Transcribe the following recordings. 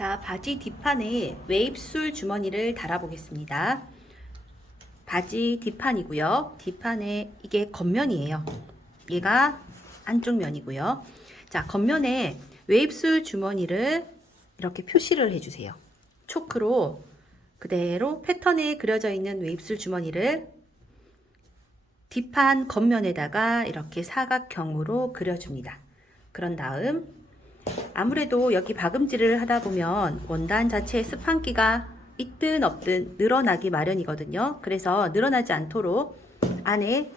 자, 바지 뒷판에 웨입술 주머니를 달아보겠습니다. 바지 뒷판이고요. 뒷판에 이게 겉면이에요. 얘가 안쪽 면이고요. 자, 겉면에 웨입술 주머니를 이렇게 표시를 해주세요. 초크로 그대로 패턴에 그려져 있는 웨입술 주머니를 뒷판 겉면에다가 이렇게 사각형으로 그려줍니다. 그런 다음 아무래도 여기 박음질을 하다 보면 원단 자체의 스판기가 있든 없든 늘어나기 마련이거든요. 그래서 늘어나지 않도록 안에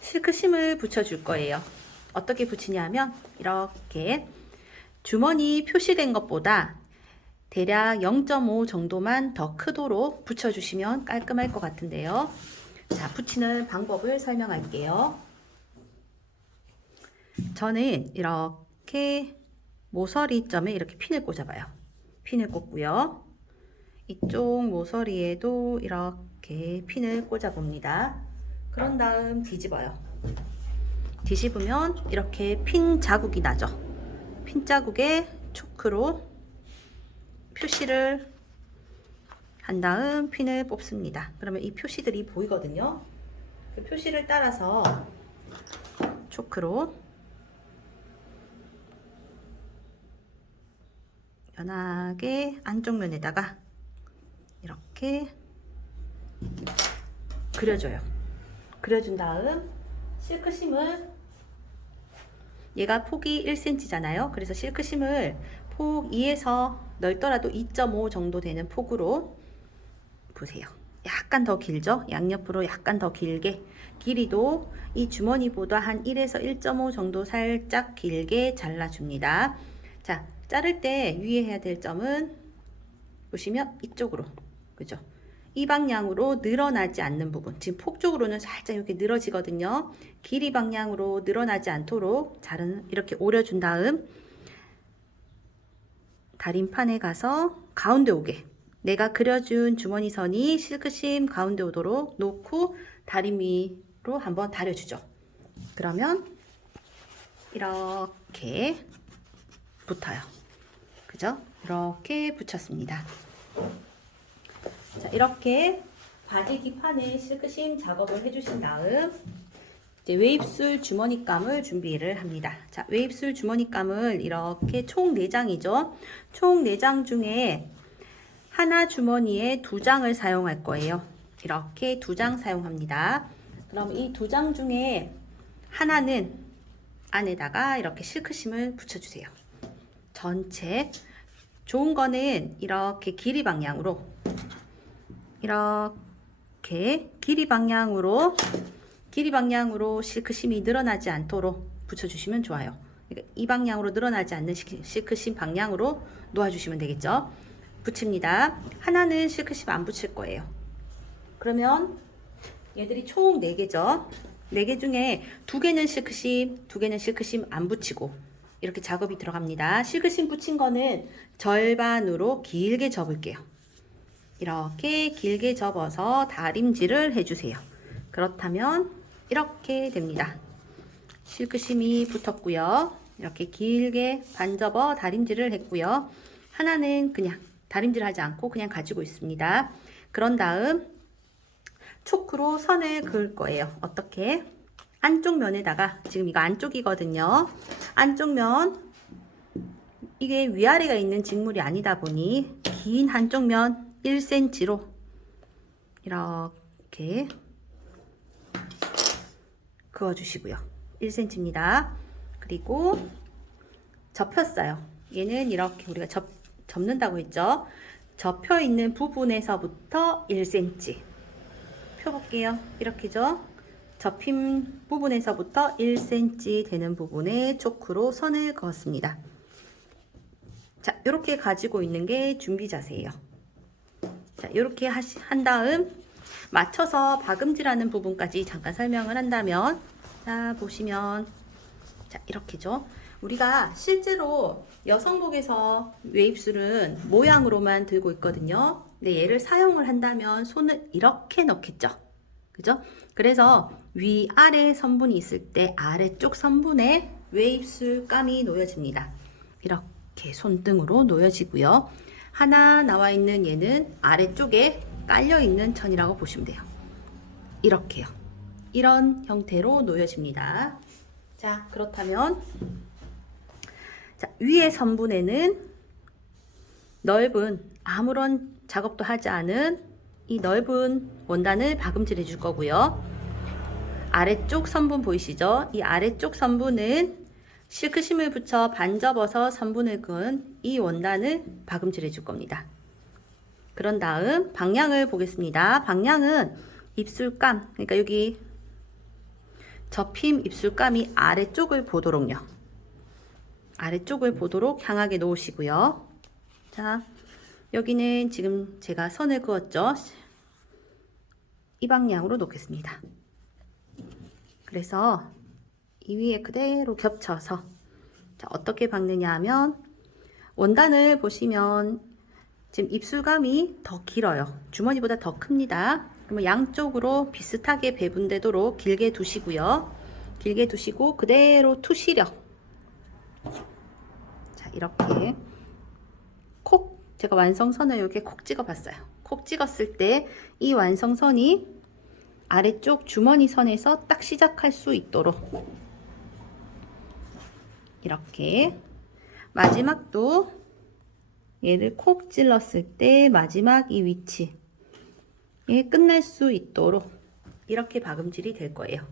실크심을 붙여줄 거예요. 어떻게 붙이냐면 이렇게 주머니 표시된 것보다 대략 0.5 정도만 더 크도록 붙여주시면 깔끔할 것 같은데요. 자, 붙이는 방법을 설명할게요. 저는 이렇게 모서리점에 이렇게 핀을 꽂아봐요. 핀을 꽂고요. 이쪽 모서리에도 이렇게 핀을 꽂아봅니다. 그런 다음 뒤집어요. 뒤집으면 이렇게 핀 자국이 나죠. 핀 자국에 초크로 표시를 한 다음 핀을 뽑습니다. 그러면 이 표시들이 보이거든요. 그 표시를 따라서 초크로 연하게 안쪽 면에다가 이렇게 그려줘요. 그려준 다음 실크심을 얘가 폭이 1cm잖아요. 그래서 실크심을 폭 2에서 넓더라도 2.5 정도 되는 폭으로 보세요. 약간 더 길죠? 양옆으로 약간 더 길게 길이도 이 주머니보다 한 1에서 1.5 정도 살짝 길게 잘라줍니다. 자, 자를 때 유의해야 될 점은 보시면 이쪽으로, 그죠? 이 방향으로 늘어나지 않는 부분, 지금 폭 쪽으로는 살짝 이렇게 늘어지거든요. 길이 방향으로 늘어나지 않도록 잘은 이렇게 오려준 다음 다림판에 가서 가운데 오게, 내가 그려준 주머니 선이 실크심 가운데 오도록 놓고 다림 위로 한번 다려주죠. 그러면 이렇게 붙어요. 그죠? 이렇게 붙였습니다. 자, 이렇게 바지 뒷판에 실크심 작업을 해주신 다음 이제 웨입술 주머니감을 준비를 합니다. 자, 웨입술 주머니감을 이렇게 총 4장이죠. 총 4장 중에 하나 주머니에 2장을 사용할 거예요. 이렇게 2장 사용합니다. 그럼 이 2장 중에 하나는 안에다가 이렇게 실크심을 붙여주세요. 전체 좋은 거는 이렇게 길이 방향으로 길이 방향으로 실크심이 늘어나지 않도록 붙여주시면 좋아요. 그러니까 이 방향으로 늘어나지 않는 실크심 방향으로 놓아주시면 되겠죠. 붙입니다. 하나는 실크심 안 붙일 거예요. 그러면 얘들이 총 4개죠. 4개 중에 2개는 실크심, 2개는 실크심 안 붙이고 이렇게 작업이 들어갑니다. 실크심 붙인 거는 절반으로 길게 접을게요. 이렇게 길게 접어서 다림질을 해주세요. 그렇다면 이렇게 됩니다. 실크심이 붙었고요. 이렇게 길게 반접어 다림질을 했고요. 하나는 그냥 다림질하지 않고 그냥 가지고 있습니다. 그런 다음 초크로 선을 그을 거예요. 어떻게? 안쪽 면에다가, 지금 이거 안쪽이거든요. 안쪽 면, 이게 위아래가 있는 직물이 아니다 보니 긴 한쪽 면 1cm로 이렇게 그어주시고요. 1cm입니다. 그리고 접혔어요. 얘는 이렇게 우리가 접는다고 했죠. 접혀 있는 부분에서부터 1cm 펴볼게요. 이렇게죠. 접힌 부분에서부터 1cm 되는 부분에 초크로 선을 그었습니다. 자, 이렇게 가지고 있는 게 준비 자세예요. 자, 이렇게 한 다음 맞춰서 박음질하는 부분까지 잠깐 설명을 한다면, 자, 보시면, 자, 이렇게죠. 우리가 실제로 여성복에서 웨입술은 모양으로만 들고 있거든요. 근데 얘를 사용을 한다면 손을 이렇게 넣겠죠. 그죠? 그래서 위아래 선분이 있을 때 아래쪽 선분에 웨입술 감이 놓여집니다. 이렇게 손등으로 놓여지고요. 하나 나와 있는 얘는 아래쪽에 깔려 있는 천이라고 보시면 돼요. 이렇게요. 이런 형태로 놓여집니다. 자, 그렇다면 자, 위의 선분에는 넓은 아무런 작업도 하지 않은 이 넓은 원단을 박음질 해줄 거고요. 아래쪽 선분 보이시죠? 이 아래쪽 선분은 실크심을 붙여 반접어서 선분을 그은 이 원단을 박음질 해줄 겁니다. 그런 다음 방향을 보겠습니다. 방향은 입술감, 그러니까 여기 접힘 입술감이 아래쪽을 보도록요. 아래쪽을 보도록 향하게 놓으시고요. 자, 여기는 지금 제가 선을 그었죠. 이 방향으로 놓겠습니다. 그래서 이 위에 그대로 겹쳐서 자, 어떻게 박느냐 하면 원단을 보시면 지금 입술감이 더 길어요. 주머니보다 더 큽니다. 그러면 양쪽으로 비슷하게 배분되도록 길게 두시고요. 길게 두시고 그대로 투시력. 자, 이렇게 콕 제가 완성선을 이렇게 콕 찍어 봤어요. 콕 찍었을 때 이 완성선이 아래쪽 주머니 선에서 딱 시작할 수 있도록 이렇게 마지막도 얘를 콕 찔렀을 때 마지막 이 위치에 끝날 수 있도록 이렇게 박음질이 될 거예요.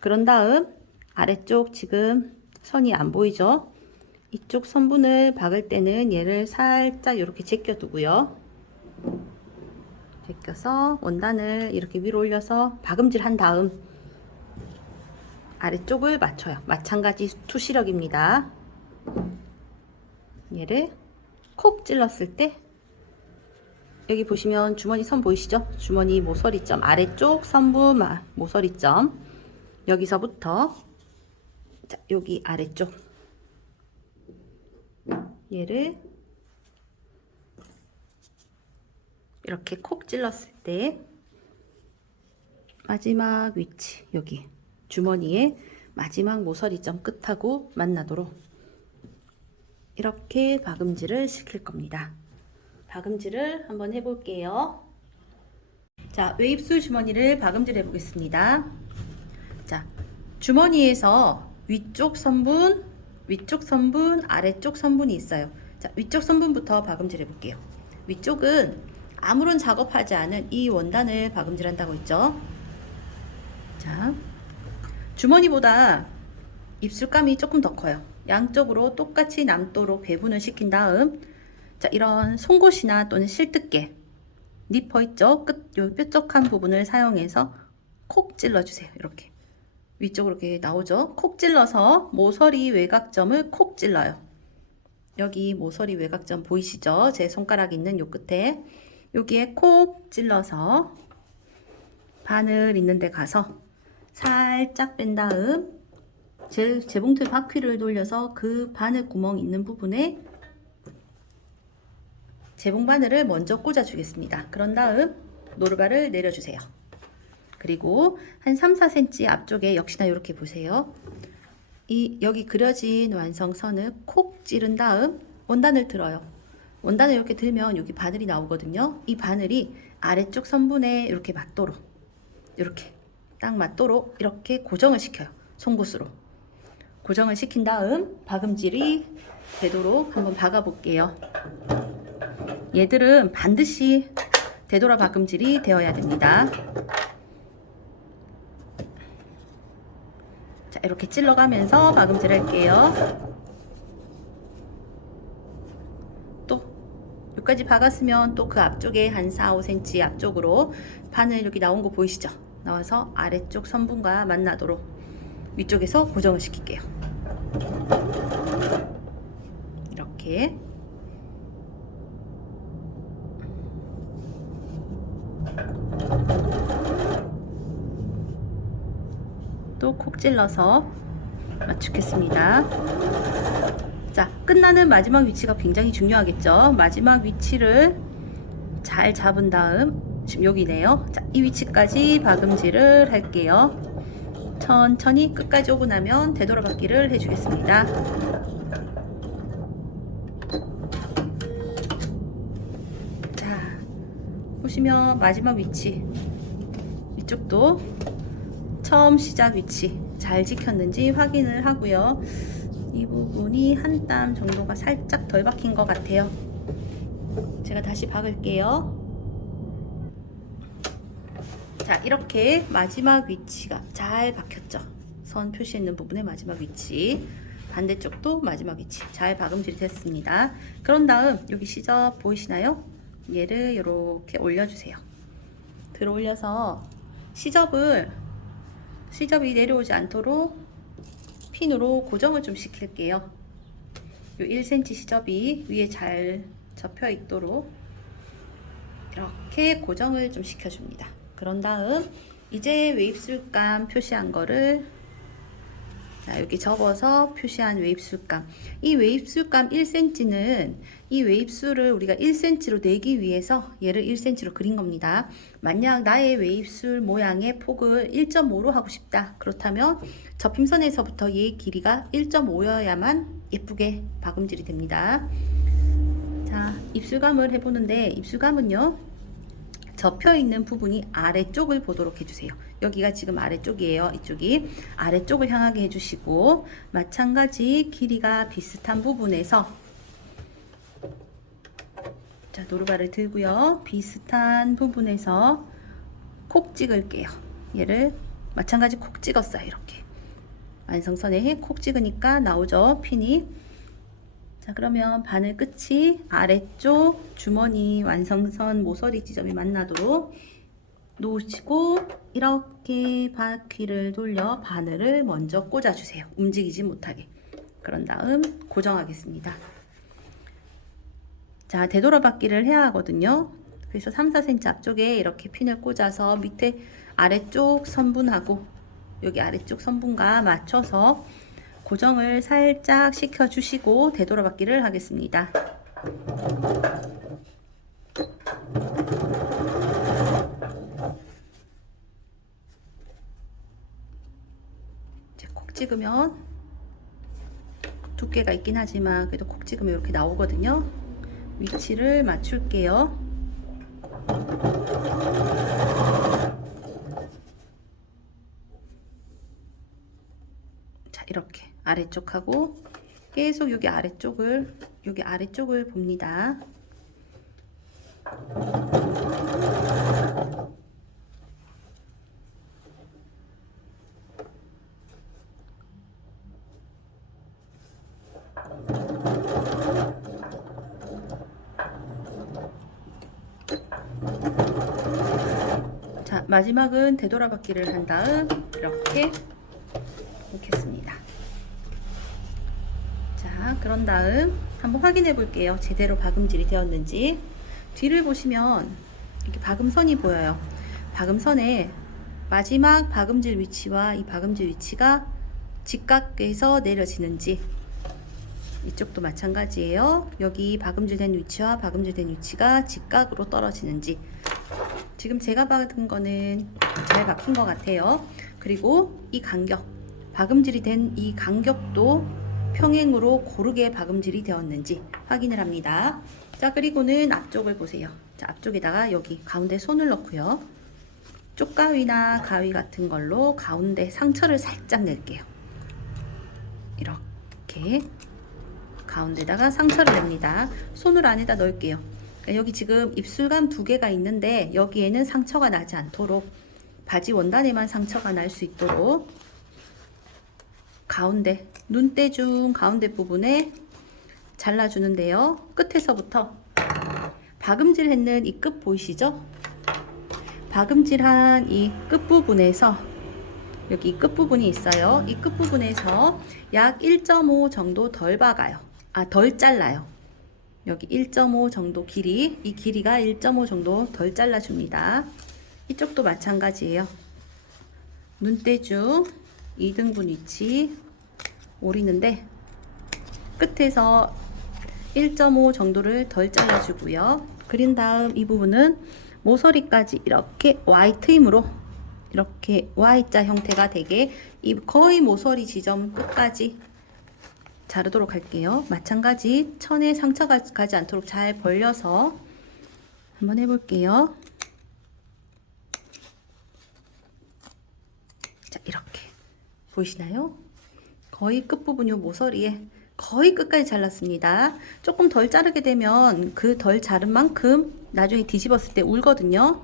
그런 다음 아래쪽 지금 선이 안 보이죠? 이쪽 선분을 박을 때는 얘를 살짝 이렇게 제껴 두고요. 제껴서 원단을 이렇게 위로 올려서 박음질 한 다음 아래쪽을 맞춰요. 마찬가지 투시력입니다. 얘를 콕 찔렀을 때 여기 보시면 주머니 선 보이시죠? 주머니 모서리점 아래쪽 선분 모서리점 여기서부터 자, 여기 아래쪽 얘를 이렇게 콕 찔렀을 때 마지막 위치 여기 주머니의 마지막 모서리점 끝하고 만나도록 이렇게 박음질을 시킬 겁니다. 박음질을 한번 해볼게요. 자, 외입술 주머니를 박음질 해보겠습니다. 자, 주머니에서 위쪽 선분, 아래쪽 선분이 있어요. 자, 위쪽 선분부터 박음질 해볼게요. 위쪽은 아무런 작업하지 않은 이 원단을 박음질 한다고 했죠. 자, 주머니보다 입술감이 조금 더 커요. 양쪽으로 똑같이 남도록 배분을 시킨 다음 자, 이런 송곳이나 또는 실뜨개 니퍼 있죠? 끝, 요 뾰족한 부분을 사용해서 콕 찔러주세요. 이렇게 위쪽으로 이렇게 나오죠? 콕 찔러서 모서리 외곽점을 콕 찔러요. 여기 모서리 외곽점 보이시죠? 제 손가락 있는 요 끝에 여기에 콕 찔러서 바늘 있는 데 가서 살짝 뺀 다음 재봉틀 바퀴를 돌려서 그 바늘 구멍 있는 부분에 재봉 바늘을 먼저 꽂아 주겠습니다. 그런 다음 노루발을 내려주세요. 그리고 한 3-4cm 앞쪽에 역시나 이렇게 보세요. 여기 그려진 완성선을 콕 찌른 다음 원단을 들어요. 원단을 이렇게 들면 여기 바늘이 나오거든요. 이 바늘이 아래쪽 선분에 이렇게 맞도록 이렇게 딱 맞도록 이렇게 고정을 시켜요. 송곳으로 고정을 시킨 다음 박음질이 되도록 한번 박아 볼게요. 얘들은 반드시 되돌아 박음질이 되어야 됩니다. 자, 이렇게 찔러가면서 박음질 할게요. 또 여기까지 박았으면 또 그 앞쪽에 한 4-5cm 앞쪽으로 바늘 여기 나온 거 보이시죠? 나와서 아래쪽 선분과 만나도록 위쪽에서 고정을 시킬게요. 이렇게 또 콕 찔러서 맞추겠습니다. 자, 끝나는 마지막 위치가 굉장히 중요하겠죠. 마지막 위치를 잘 잡은 다음 지금 여기네요. 자, 이 위치까지 박음질을 할게요. 천천히 끝까지 오고 나면 되돌아박기를 해주겠습니다. 보시면 마지막 위치, 이쪽도 처음 시작 위치 잘 지켰는지 확인을 하고요. 이 부분이 한 땀 정도가 살짝 덜 박힌 것 같아요. 제가 다시 박을게요. 자, 이렇게 마지막 위치가 잘 박혔죠. 선 표시있는 부분의 마지막 위치, 반대쪽도 마지막 위치 잘 박음질이 됐습니다. 그런 다음 여기 시접 보이시나요? 얘를 이렇게 올려주세요. 들어 올려서 시접이 내려오지 않도록 핀으로 고정을 좀 시킬게요. 요 1cm 시접이 위에 잘 접혀 있도록 이렇게 고정을 좀 시켜줍니다. 그런 다음 이제 웨입술감 표시한 거를 자, 여기 접어서 표시한 웨입술감, 이 웨입술감 1cm는 이 웨입술을 우리가 1cm로 내기 위해서 얘를 1cm로 그린 겁니다. 만약 나의 웨입술 모양의 폭을 1.5로 하고 싶다, 그렇다면 접힘선에서부터 얘의 길이가 1.5여야만 예쁘게 박음질이 됩니다. 자, 입술감을 해보는데, 입술감은요 접혀있는 부분이 아래쪽을 보도록 해주세요. 여기가 지금 아래쪽이에요. 이쪽이 아래쪽을 향하게 해주시고, 마찬가지 길이가 비슷한 부분에서 자, 노루발을 들고요, 비슷한 부분에서 콕 찍을게요. 얘를 마찬가지 콕 찍었어요. 이렇게 완성선에 콕 찍으니까 나오죠, 핀이. 자, 그러면 바늘 끝이 아래쪽 주머니 완성선 모서리 지점이 만나도록 놓으시고, 이렇게 바퀴를 돌려 바늘을 먼저 꽂아주세요. 움직이지 못하게. 그런 다음 고정하겠습니다. 자, 되돌아받기를 해야 하거든요. 그래서 3, 4cm 앞쪽에 이렇게 핀을 꽂아서 밑에 아래쪽 선분하고 여기 아래쪽 선분과 맞춰서 고정을 살짝 시켜주시고 되돌아받기를 하겠습니다. 이제 콕 찍으면 두께가 있긴 하지만 그래도 콕 찍으면 이렇게 나오거든요. 위치를 맞출게요. 자, 이렇게 아래쪽하고 계속 여기 아래쪽을 봅니다. 자, 마지막은 되돌아받기를 한 다음 이렇게 놓겠습니다. 자, 그런 다음 한번 확인해 볼게요. 제대로 박음질이 되었는지. 뒤를 보시면 이렇게 박음선이 보여요. 박음선에 마지막 박음질 위치와 이 박음질 위치가 직각에서 내려지는지, 이쪽도 마찬가지예요. 여기 박음질된 위치와 박음질된 위치가 직각으로 떨어지는지. 지금 제가 박은 거는 잘 박힌 것 같아요. 그리고 이 간격, 박음질이 된 이 간격도 평행으로 고르게 박음질이 되었는지 확인을 합니다. 자, 그리고는 앞쪽을 보세요. 자, 앞쪽에다가 여기 가운데 손을 넣고요, 쪽가위나 가위 같은 걸로 가운데 상처를 살짝 낼게요. 이렇게 가운데다가 상처를 냅니다. 손을 안에다 넣을게요. 여기 지금 입술감 2개가 있는데 여기에는 상처가 나지 않도록, 바지 원단에만 상처가 날 수 있도록 가운데 눈대중 가운데 부분에 잘라주는데요. 끝에서부터 박음질 했는 이 끝 보이시죠? 박음질한 이 끝부분에서 여기 끝부분이 있어요. 이 끝부분에서 약 1.5 정도 덜 박아요. 덜 잘라요. 여기 1.5 정도 길이, 이 길이가 1.5 정도 덜 잘라줍니다. 이쪽도 마찬가지예요. 눈대중 2등분 위치 오리는데 끝에서 1.5 정도를 덜 잘라주고요. 그린 다음 이 부분은 모서리까지 이렇게 Y트임으로 이렇게 Y자 형태가 되게 이 거의 모서리 지점 끝까지 자르도록 할게요. 마찬가지 천에 상처가 가지 않도록 잘 벌려서 한번 해볼게요. 보이시나요? 거의 끝부분 요 모서리에 거의 끝까지 잘랐습니다. 조금 덜 자르게 되면 그 덜 자른 만큼 나중에 뒤집었을 때 울거든요.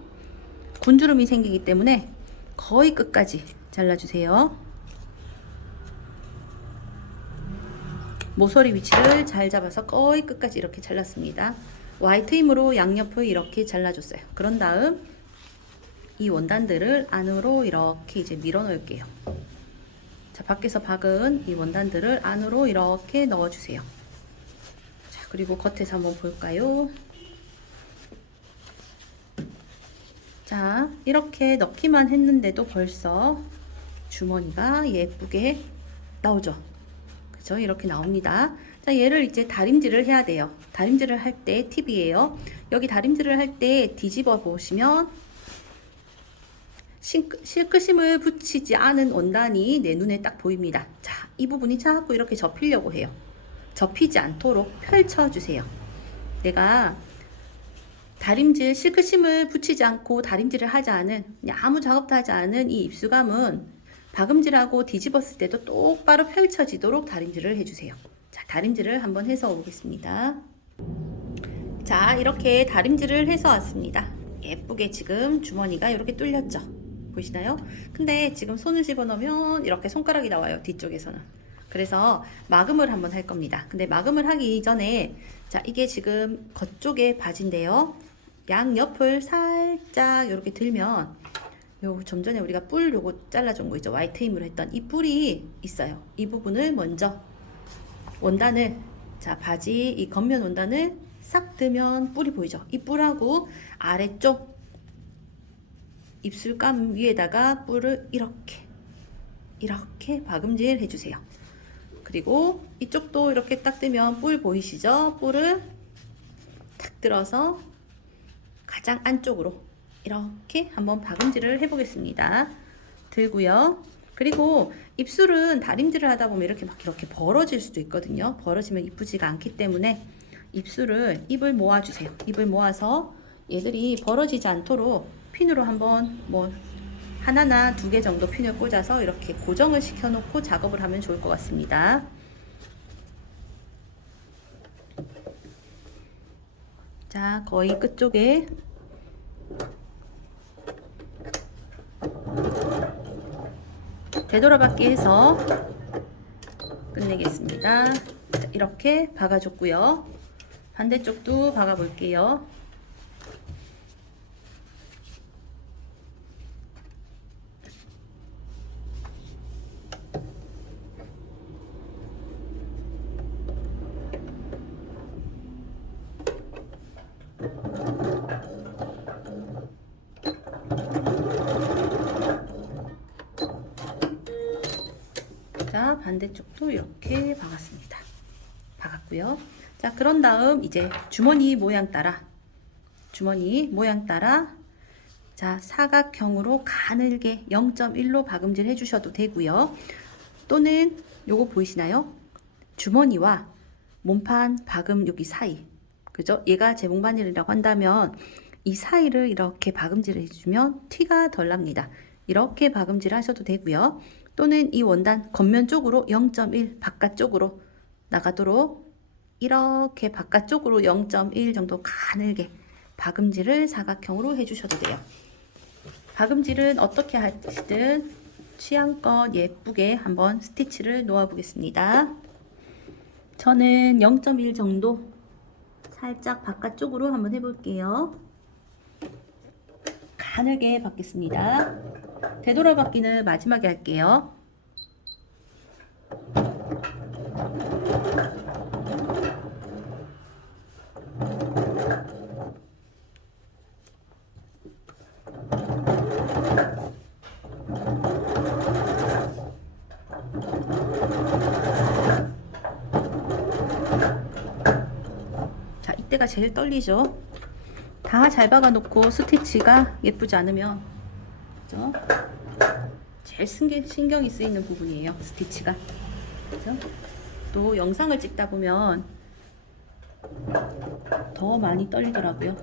군주름이 생기기 때문에 거의 끝까지 잘라주세요. 모서리 위치를 잘 잡아서 거의 끝까지 이렇게 잘랐습니다. 화이트 힘으로 양옆을 이렇게 잘라줬어요. 그런 다음 이 원단들을 안으로 이렇게 이제 밀어 넣을게요. 자, 밖에서 박은 이 원단들을 안으로 이렇게 넣어주세요. 자, 그리고 겉에서 한번 볼까요? 자, 이렇게 넣기만 했는데도 벌써 주머니가 예쁘게 나오죠. 그죠? 이렇게 나옵니다. 자, 얘를 이제 다림질을 해야 돼요. 다림질을 할 때 팁이에요. 여기 다림질을 할 때 뒤집어 보시면 실크심을 붙이지 않은 원단이 내 눈에 딱 보입니다. 자, 이 부분이 자꾸 이렇게 접히려고 해요. 접히지 않도록 펼쳐주세요. 내가 다림질, 실크심을 붙이지 않고 다림질을 하지 않은, 그냥 아무 작업도 하지 않은 이 입수감은 박음질하고 뒤집었을 때도 똑바로 펼쳐지도록 다림질을 해주세요. 자, 다림질을 한번 해서 오겠습니다. 자, 이렇게 다림질을 해서 왔습니다. 예쁘게 지금 주머니가 이렇게 뚫렸죠? 보이시나요? 근데 지금 손을 집어넣으면 이렇게 손가락이 나와요, 뒤쪽에서는. 그래서 마금을 한번 할 겁니다. 근데 마금을 하기 전에, 자, 이게 지금 겉쪽에 바지인데요. 양옆을 살짝 이렇게 들면, 요 좀 전에 우리가 뿔 요거 잘라준 거 있죠? 화이트 힘으로 했던 이 뿔이 있어요. 이 부분을 먼저 원단을, 자, 바지 이 겉면 원단을 싹 들면 뿔이 보이죠? 이 뿔하고 아래쪽 입술감 위에다가 뿔을 이렇게 박음질 해주세요. 그리고 이쪽도 이렇게 딱 뜨면 뿔 보이시죠? 뿔을 탁 들어서 가장 안쪽으로 이렇게 한번 박음질을 해보겠습니다. 들고요. 그리고 입술은 다림질을 하다 보면 이렇게 막 이렇게 벌어질 수도 있거든요. 벌어지면 이쁘지가 않기 때문에 입술을, 입을 모아주세요. 입을 모아서 얘들이 벌어지지 않도록 핀으로 한번 뭐 하나나 두 개 정도 핀을 꽂아서 이렇게 고정을 시켜 놓고 작업을 하면 좋을 것 같습니다. 자, 거의 끝쪽에 되돌아박기 해서 끝내겠습니다. 자, 이렇게 박아줬고요. 반대쪽도 박아 볼게요. 자, 반대쪽도 이렇게 박았습니다. 박았고요. 자, 그런 다음 이제 주머니 모양 따라 자, 사각형으로 가늘게 0.1로 박음질 해주셔도 되고요. 또는 요거 보이시나요? 주머니와 몸판 박음 여기 사이, 그죠? 얘가 재봉바늘이라고 한다면 이 사이를 이렇게 박음질을 해주면 티가 덜 납니다. 이렇게 박음질 하셔도 되고요. 또는 이 원단 겉면 쪽으로 0.1 바깥쪽으로 나가도록 이렇게 바깥쪽으로 0.1 정도 가늘게 박음질을 사각형으로 해주셔도 돼요. 박음질은 어떻게 하시든 취향껏 예쁘게 한번 스티치를 놓아 보겠습니다. 저는 0.1 정도 살짝 바깥쪽으로 한번 해볼게요. 가늘게 박겠습니다. 되돌아박기는 마지막에 할게요. 자, 이때가 제일 떨리죠. 다 잘 박아 놓고 스티치가 예쁘지 않으면, 그죠? 제일 신경이 쓰이는 부분이에요, 스티치가. 그죠? 또 영상을 찍다 보면 더 많이 떨리더라고요.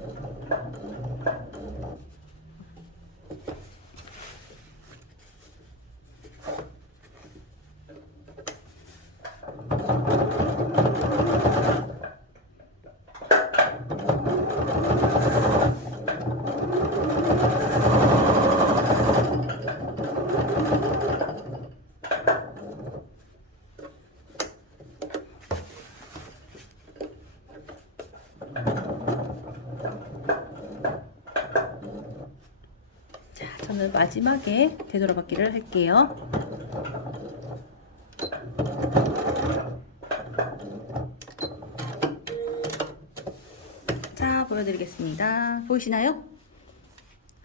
저는 마지막에 되돌아받기를 할게요. 자, 보여드리겠습니다. 보이시나요?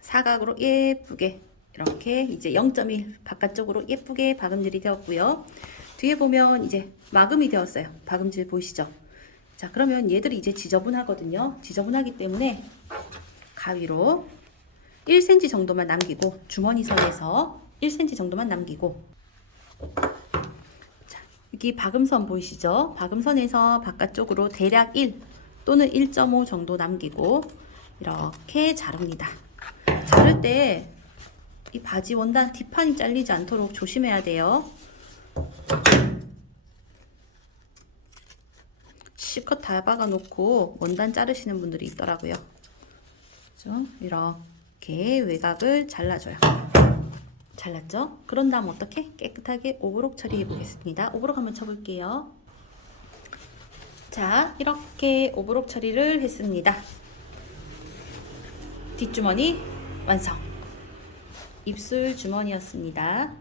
사각으로 예쁘게 이렇게 이제 0.1 바깥쪽으로 예쁘게 박음질이 되었고요. 뒤에 보면 이제 마금이 되었어요. 박음질 보이시죠? 자, 그러면 얘들이 이제 지저분하거든요. 지저분하기 때문에 가위로 1cm 정도만 남기고, 주머니 선에서 1cm 정도만 남기고, 자, 여기 박음선 보이시죠? 박음선에서 바깥쪽으로 대략 1 또는 1.5 정도 남기고 이렇게 자릅니다. 자를 때 이 바지 원단 뒷판이 잘리지 않도록 조심해야 돼요. 실컷 다 박아 놓고 원단 자르시는 분들이 있더라고요. 그렇죠? 이렇게 외곽을 잘라줘요. 잘랐죠? 그런 다음 어떻게? 깨끗하게 오버록 처리해 보겠습니다. 오버록 한번 쳐볼게요. 자, 이렇게 오버록 처리를 했습니다. 뒷주머니 완성! 입술 주머니였습니다.